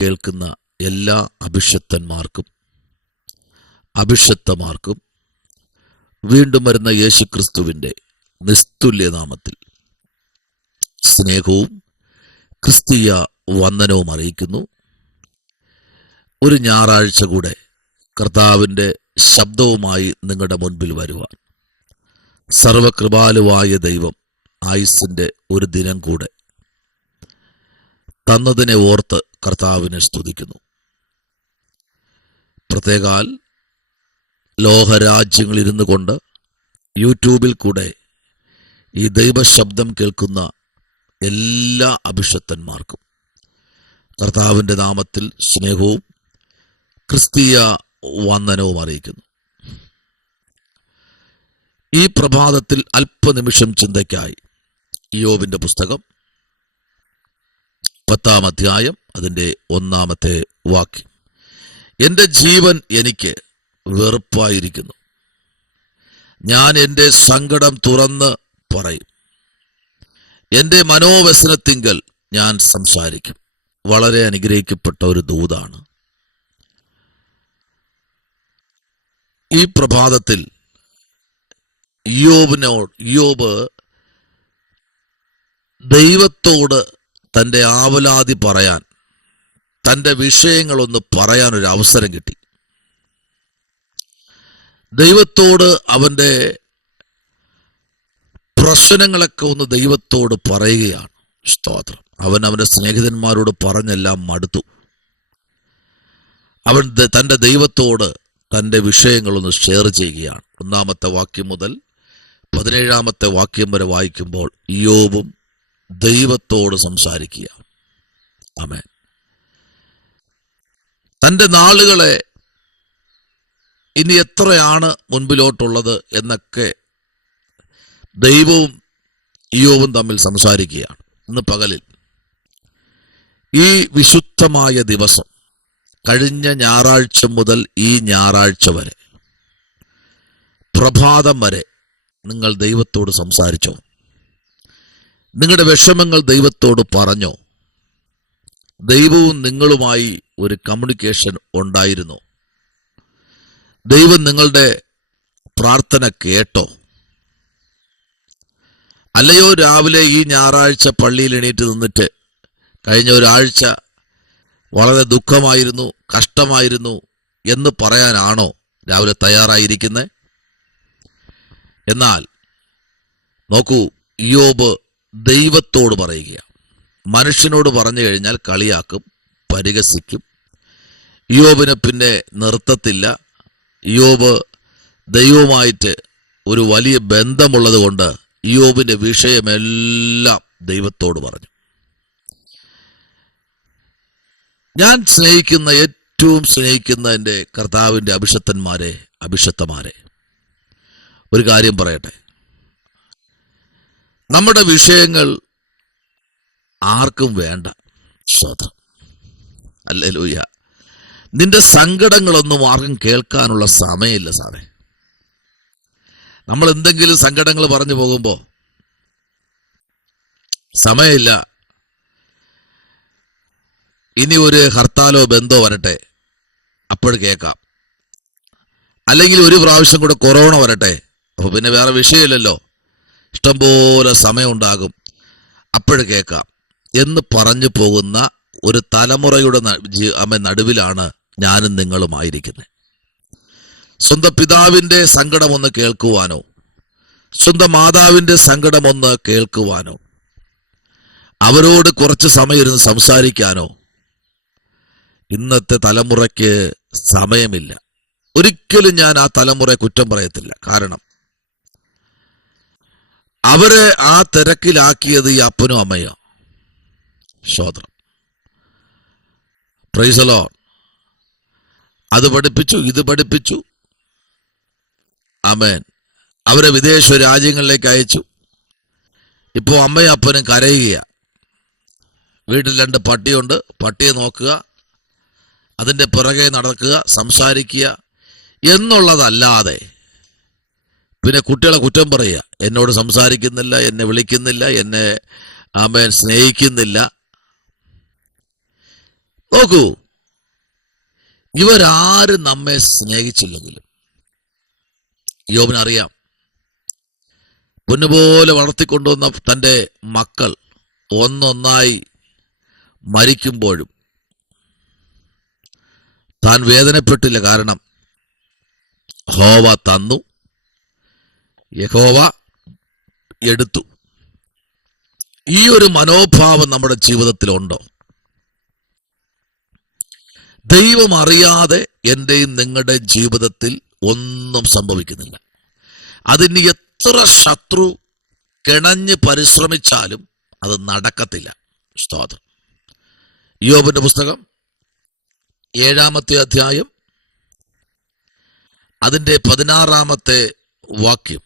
കേൾക്കുന്ന എല്ലാ അഭിഷക്തന്മാർക്കും അഭിഷക്തമാർക്കും വീണ്ടും വരുന്ന യേശുക്രിസ്തുവിൻ്റെ നിസ്തുല്യനാമത്തിൽ സ്നേഹവും ക്രിസ്തീയ വന്ദനവും അറിയിക്കുന്നു. ഒരു ഞായറാഴ്ച കൂടെ കർത്താവിൻ്റെ ശബ്ദവുമായി നിങ്ങളുടെ മുൻപിൽ വരുവാൻ സർവകൃപാലുവായ ദൈവം ആയുസ്സിൻ്റെ ഒരു ദിനം കൂടെ തന്നതിനെ ഓർത്ത് കർത്താവിനെ സ്തുതിക്കുന്നു. പ്രത്യേകാൽ ലോകരാജ്യങ്ങളിരുന്നു കൊണ്ട് യൂട്യൂബിൽ കൂടെ ഈ ദൈവശബ്ദം കേൾക്കുന്ന എല്ലാ അഭിഷക്തന്മാർക്കും കർത്താവിൻ്റെ നാമത്തിൽ സ്നേഹവും ക്രിസ്തീയ വന്ദനവും അറിയിക്കുന്നു. ഈ പ്രഭാതത്തിൽ അല്പനിമിഷം ചിന്തയ്ക്കായി ഇയ്യോബിന്റെ പുസ്തകം 10-ാം അധ്യായം അതിൻ്റെ 1-ാമത്തെ വാക്യം. എൻ്റെ ജീവൻ എനിക്ക് വെറുപ്പായിരിക്കുന്നു, ഞാൻ എൻ്റെ സങ്കടം തുറന്ന് പറയും, എൻ്റെ മനോവ്യസനത്തിങ്കൽ ഞാൻ സംസാരിക്കും. വളരെ അനുഗ്രഹിക്കപ്പെട്ട ഒരു ദൂതാണ്. ഈ പ്രഭാതത്തിൽ ഇയ്യോബ് ദൈവത്തോട് തൻ്റെ ആവലാതി പറയാൻ, തൻ്റെ വിഷയങ്ങളൊന്ന് പറയാൻ ഒരു അവസരം കിട്ടി. ദൈവത്തോട് അവൻ്റെ പ്രശ്നങ്ങളൊക്കെ ഒന്ന് ദൈവത്തോട് പറയുകയാണ്. സ്തോത്രം. അവൻ അവൻ്റെ സ്നേഹിതന്മാരോട് പറഞ്ഞെല്ലാം മടുത്തു. അവൻ തൻ്റെ ദൈവത്തോട് തൻ്റെ വിഷയങ്ങളൊന്ന് ഷെയർ ചെയ്യുകയാണ്. 1-ാമത്തെ വാക്യം മുതൽ 17-ാമത്തെ വാക്യം വരെ വായിക്കുമ്പോൾ ഇയ്യോബും ദൈവത്തോട് സംസാരിക്കുക. ആമേൻ. തൻ്റെ നാളുകളെ ഇനി എത്രയാണ് മുൻപിലോട്ടുള്ളത് എന്നൊക്കെ ദൈവവും ഇയ്യോബും തമ്മിൽ സംസാരിക്കുകയാണ്. ഇന്ന് പകലിൽ ഈ വിശുദ്ധമായ ദിവസം, കഴിഞ്ഞ ഞായറാഴ്ച മുതൽ ഈ ഞായറാഴ്ച വരെ പ്രഭാതം വരെ നിങ്ങൾ ദൈവത്തോട് സംസാരിച്ചോ? നിങ്ങളുടെ വിഷമങ്ങൾ ദൈവത്തോട് പറഞ്ഞോ? ദൈവവും നിങ്ങളുമായി ഒരു കമ്മ്യൂണിക്കേഷൻ ഉണ്ടായിരുന്നോ? ദൈവം നിങ്ങളുടെ പ്രാർത്ഥന കേട്ടോ? അല്ലയോ രാവിലെ ഈ ഞായറാഴ്ച പള്ളിയിൽ എണീറ്റ് നിന്നിട്ട് കഴിഞ്ഞ ഒരാഴ്ച വളരെ ദുഃഖമായിരുന്നു, കഷ്ടമായിരുന്നു എന്ന് പറയാനാണോ രാവിലെ തയ്യാറായിരിക്കുന്നത്? എന്നാൽ നോക്കൂ, ഇയ്യോബ് ദൈവത്തോട് പറയുക. മനുഷ്യനോട് പറഞ്ഞു കഴിഞ്ഞാൽ കളിയാക്കും, പരിഹസിക്കും. ഇയ്യോബിനെ പിന്നെ നിർത്തത്തില്ല. ഇയ്യോബ് ദൈവവുമായിട്ട് ഒരു വലിയ ബന്ധമുള്ളത് കൊണ്ട് ഇയ്യോബിന്റെ വിഷയമെല്ലാം ദൈവത്തോട് പറഞ്ഞു. ഞാൻ സ്നേഹിക്കുന്ന, ഏറ്റവും സ്നേഹിക്കുന്ന എൻ്റെ കർത്താവിൻ്റെ അഭിഷക്തന്മാരെ, അഭിഷക്തമാരെ, ഒരു കാര്യം പറയട്ടെ. നമ്മുടെ വിഷയങ്ങൾ ആർക്കും വേണ്ട. സ്തോത്രം. ഹല്ലേലൂയ. നിന്റെ സങ്കടങ്ങളൊന്നും ആർക്കും കേൾക്കാനുള്ള സമയമില്ല സാറേ. നമ്മൾ എന്തെങ്കിലും സങ്കടങ്ങൾ പറഞ്ഞു പോകുമ്പോൾ സമയമില്ല. ഇനി ഒരു ഹർത്താലോ ബന്ധോ വരട്ടെ, അപ്പോൾ കേൾക്കാം. അല്ലെങ്കിൽ ഒരു പ്രാവശ്യം കൂടെ കൊറോണ വരട്ടെ, അപ്പോൾ പിന്നെ വേറെ വിഷയമില്ലല്ലോ, ഇഷ്ടംപോലെ സമയമുണ്ടാകും, അപ്പോഴ് കേൾക്കാം എന്ന് പറഞ്ഞു പോകുന്ന ഒരു തലമുറയുടെ നടുവിലാണ് ഞാനും നിങ്ങളുമായിരിക്കുന്നത്. സ്വന്തം പിതാവിൻ്റെ സങ്കടമൊന്ന് കേൾക്കുവാനോ, സ്വന്തം മാതാവിൻ്റെ സങ്കടമൊന്ന് കേൾക്കുവാനോ, അവരോട് കുറച്ച് സമയം ഇരുന്ന് സംസാരിക്കാനോ ഇന്നത്തെ തലമുറയ്ക്ക് സമയമില്ല. ഒരിക്കലും ഞാൻ ആ തലമുറയെ കുറ്റം പറയത്തില്ല. കാരണം അവരെ ആ തിരക്കിലാക്കിയത് ഈ അപ്പനും അമ്മയോ. സ്തോത്രം. Price the Lord. അത് പഠിപ്പിച്ചു, ഇത് പഠിപ്പിച്ചു. ആമേൻ. അവരെ വിദേശ രാജ്യങ്ങളിലേക്ക് അയച്ചു. ഇപ്പോൾ അമ്മയും അപ്പനും കരയുക. വീട്ടിൽ 2 പട്ടിയുണ്ട്, പട്ടിയെ നോക്കുക, അതിൻ്റെ പിറകെ നടക്കുക, സംസാരിക്കുക എന്നുള്ളതല്ലാതെ പിന്നെ കുട്ടികളെ കുറ്റം പറയുക. എന്നോട് സംസാരിക്കുന്നില്ല, എന്നെ വിളിക്കുന്നില്ല, എന്നെ ആമേൻ സ്നേഹിക്കുന്നില്ല. നോക്കൂ, ഇവരാരും നമ്മെ സ്നേഹിച്ചില്ലെങ്കിലും യോബിനറിയാം, പൊന്നുപോലെ വളർത്തിക്കൊണ്ടുവന്ന തൻ്റെ മക്കൾ ഒന്നൊന്നായി മരിക്കുമ്പോഴും താൻ വേദനപ്പെട്ടില്ല. കാരണം യഹോവ തന്നു, യഹോവ എടുത്തു. ഈ ഒരു മനോഭാവം നമ്മുടെ ജീവിതത്തിലുണ്ടോ? ദൈവം അറിയാതെ എൻ്റെയും നിങ്ങളുടെ ജീവിതത്തിൽ ഒന്നും സംഭവിക്കുന്നില്ല. അതിന് എത്ര ശത്രു കിണഞ്ഞ് പരിശ്രമിച്ചാലും അത് നടക്കത്തില്ല. സ്തോത്രം. യോബിന്റെ പുസ്തകം 7-ാമത്തെ അധ്യായം അതിൻ്റെ 16-ാമത്തെ വാക്യം.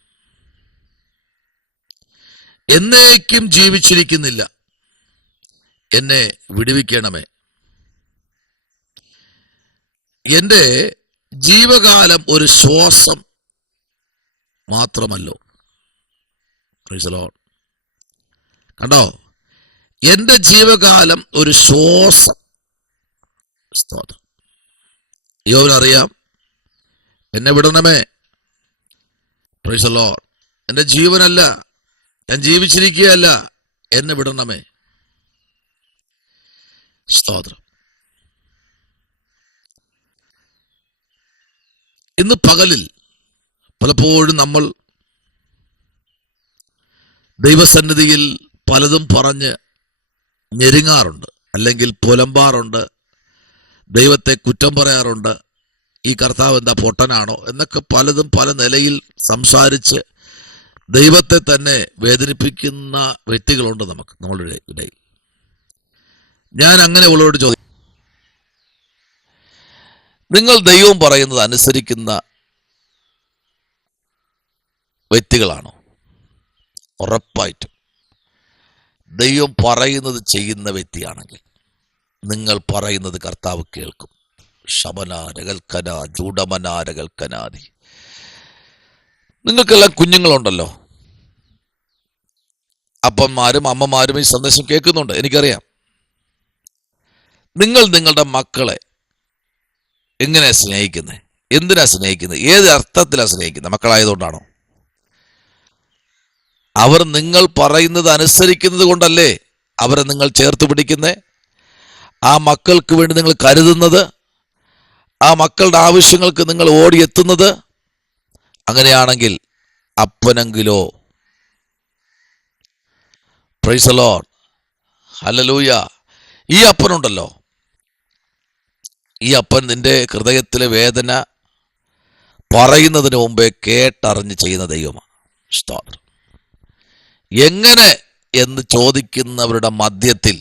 എന്നേക്കും ജീവിച്ചിരിക്കുന്നില്ല, എന്നെ വിടുവിക്കണമേ. എൻ്റെ ജീവകാലം ഒരു ശ്വാസം മാത്രമല്ലോ. Price the Lord. കണ്ടോ, എൻ്റെ ജീവകാലം ഒരു ശ്വാസം. സ്തോത്രം. യോബിനറിയാം, എന്നെ വിടണമേ. Price the Lord. എൻ്റെ ജീവനല്ല, ഞാൻ ജീവിച്ചിരിക്കുകയല്ല, എന്നെ വിടണമേ. സ്തോത്രം. ഇന്ന് പകലിൽ പലപ്പോഴും നമ്മൾ ദൈവസന്നിധിയിൽ പലതും പറഞ്ഞ് ഞെരുങ്ങാറുണ്ട്, അല്ലെങ്കിൽ പുലമ്പാറുണ്ട്, ദൈവത്തെ കുറ്റം പറയാറുണ്ട്. ഈ കർത്താവ് എന്താ പൊട്ടനാണോ എന്നൊക്കെ പലതും പല നിലയിൽ സംസാരിച്ച് ദൈവത്തെ തന്നെ വേദനിപ്പിക്കുന്ന വ്യക്തികളുണ്ട് നമ്മളുടെ ഇടയിൽ. ഞാൻ അങ്ങനെ ഉള്ളവരോട് ചോദിക്കും, നിങ്ങൾ ദൈവം പറയുന്നത് അനുസരിക്കുന്ന വ്യക്തികളാണോ? ഉറപ്പായിട്ടും ദൈവം പറയുന്നത് ചെയ്യുന്ന വ്യക്തിയാണെങ്കിൽ നിങ്ങൾ പറയുന്നത് കർത്താവ് കേൾക്കും. ശമനാരകൽക്കനാ ജൂഡമനാരകൽക്കനാദി. നിങ്ങൾക്കെല്ലാം കുഞ്ഞുങ്ങളുണ്ടല്ലോ, അപ്പന്മാരും അമ്മമാരും ഈ സന്ദേശം കേൾക്കുന്നുണ്ട്, എനിക്കറിയാം. നിങ്ങൾ നിങ്ങളുടെ മക്കളെ എങ്ങനെയാ സ്നേഹിക്കുന്നത്? എന്തിനാ സ്നേഹിക്കുന്നത്? ഏത് അർത്ഥത്തിലാണ് സ്നേഹിക്കുന്നത്? മക്കളായതുകൊണ്ടാണോ? അവർ നിങ്ങൾ പറയുന്നത് അനുസരിക്കുന്നത് കൊണ്ടല്ലേ അവരെ നിങ്ങൾ ചേർത്ത് പിടിക്കുന്നത്? ആ മക്കൾക്ക് വേണ്ടി നിങ്ങൾ കരുതുന്നത്, ആ മക്കളുടെ ആവശ്യങ്ങൾക്ക് നിങ്ങൾ ഓടിയെത്തുന്നത്? അങ്ങനെയാണെങ്കിൽ അപ്പനെങ്കിലോ? Praise the Lord, hallelujah. ഈ അപ്പനുണ്ടല്ലോ, ഈ അപ്പൻ നിന്റെ ഹൃദയത്തിലെ വേദന പറയുന്നതിന് മുമ്പേ കേട്ടറിഞ്ഞ് ചെയ്യുന്ന ദൈവമാണ്. സ്തോത്രം. എങ്ങനെ എന്ന് ചോദിക്കുന്നവരുടെ മധ്യത്തിൽ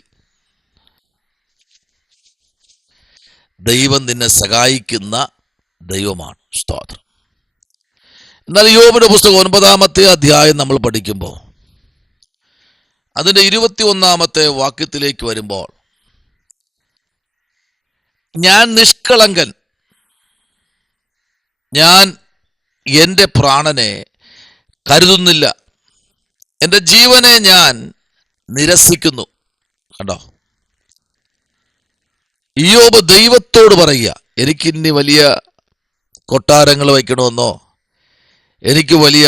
ദൈവം നിന്നെ സഹായിക്കുന്ന ദൈവമാണ്. സ്തോത്രം. എന്നാൽ യോബിന്റെ പുസ്തകം 9-ാമത്തെ അധ്യായം നമ്മൾ പഠിക്കുമ്പോൾ അതിൻ്റെ 21-ാമത്തെ വാക്യത്തിലേക്ക് വരുമ്പോൾ, ഞാൻ നിഷ്കളങ്കൻ, ഞാൻ എൻ്റെ പ്രാണനെ കരുതുന്നില്ല, എൻ്റെ ജീവനെ ഞാൻ നിരസിക്കുന്നു. കണ്ടോ, യോബ് ദൈവത്തോട് പറയുക, എനിക്കിനി വലിയ കൊട്ടാരങ്ങൾ വയ്ക്കണമെന്നോ എനിക്ക് വലിയ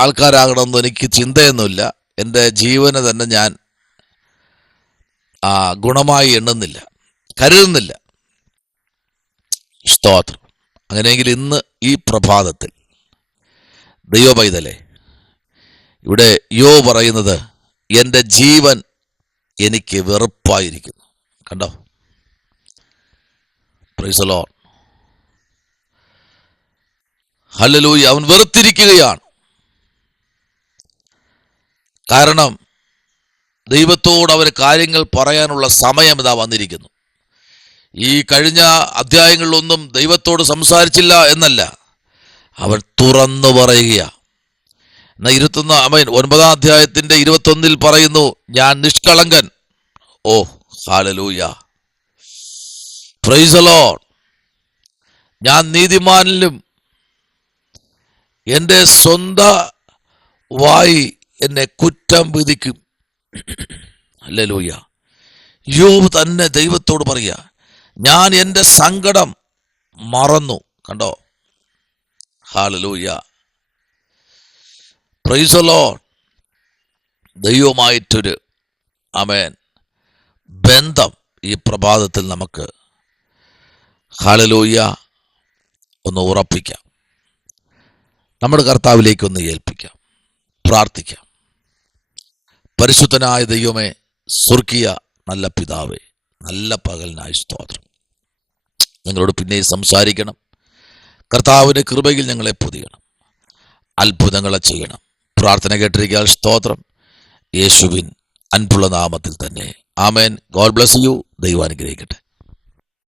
ആൾക്കാരാകണമെന്നോ എനിക്ക് ചിന്തയൊന്നുമില്ല. എൻ്റെ ജീവനെ തന്നെ ഞാൻ ഗുണമായി എണ്ണുന്നില്ല, കരുതുന്നില്ല. സ്തോത്രം. അങ്ങനെയെങ്കിൽ ഇന്ന് ഈ പ്രഭാതത്തിൽ ദൈവ പൈതലേ, ഇവിടെ പറയുന്നത്, എൻ്റെ ജീവൻ എനിക്ക് വെറുപ്പായിരിക്കുന്നു. കണ്ടോ, പ്രൈസ് ദി ലോർഡ്, ഹല്ലേലൂയ. അവൻ വെറുത്തിരിക്കുകയാണ്. കാരണം ദൈവത്തോട് അവർ കാര്യങ്ങൾ പറയാനുള്ള സമയം ഇതാ വന്നിരിക്കുന്നു. ഈ കഴിഞ്ഞ അധ്യായങ്ങളിലൊന്നും ദൈവത്തോട് സംസാരിച്ചില്ല എന്നല്ല, അവർ തുറന്നു പറയുകയാണ്. എന്നാൽ 9-ാം അധ്യായത്തിന്റെ 21 പറയുന്നു, ഞാൻ നിഷ്കളങ്കൻ. ഓ ഹല്ലേലൂയ, പ്രൈസ് ദി ലോർഡ്. ഞാൻ നീതിമാനിലും എൻ്റെ സ്വന്തം വായി എന്നെ കുറ്റം വിധിക്കും. ഹല്ലേലൂയ. യോബ് തന്നെ ദൈവത്തോട് പറയുക, ഞാൻ എൻ്റെ സങ്കടം മറന്നു. കണ്ടോ? Hallelujah, praise the Lord. ദൈവമായിട്ടൊരു ആമേൻ ബന്ധം ഈ പ്രഭാതത്തിൽ നമുക്ക് ഹല്ലേലൂയ ഒന്ന് ഉറപ്പിക്കാം. നമ്മുടെ കർത്താവിലേക്കൊന്ന് ഏൽപ്പിക്കാം, പ്രാർത്ഥിക്കാം. പരിശുദ്ധനായ ദൈവമേ, സ്വർഗീയ നല്ല പിതാവേ, നല്ല പകലിനായി സ്തോത്രം. നിങ്ങളോട് പിന്നെ സംസാരിക്കണം. കർത്താവിൻ്റെ കൃപയിൽ ഞങ്ങളെ പൊതിയണം, അത്ഭുതങ്ങളെ ചെയ്യണം. പ്രാർത്ഥന കേട്ടിരിക്കാൻ സ്തോത്രം. യേശുവിൻ അൻപുള്ള നാമത്തിൽ തന്നെ ആമേൻ. God bless you. ദൈവം അനുഗ്രഹിക്കട്ടെ.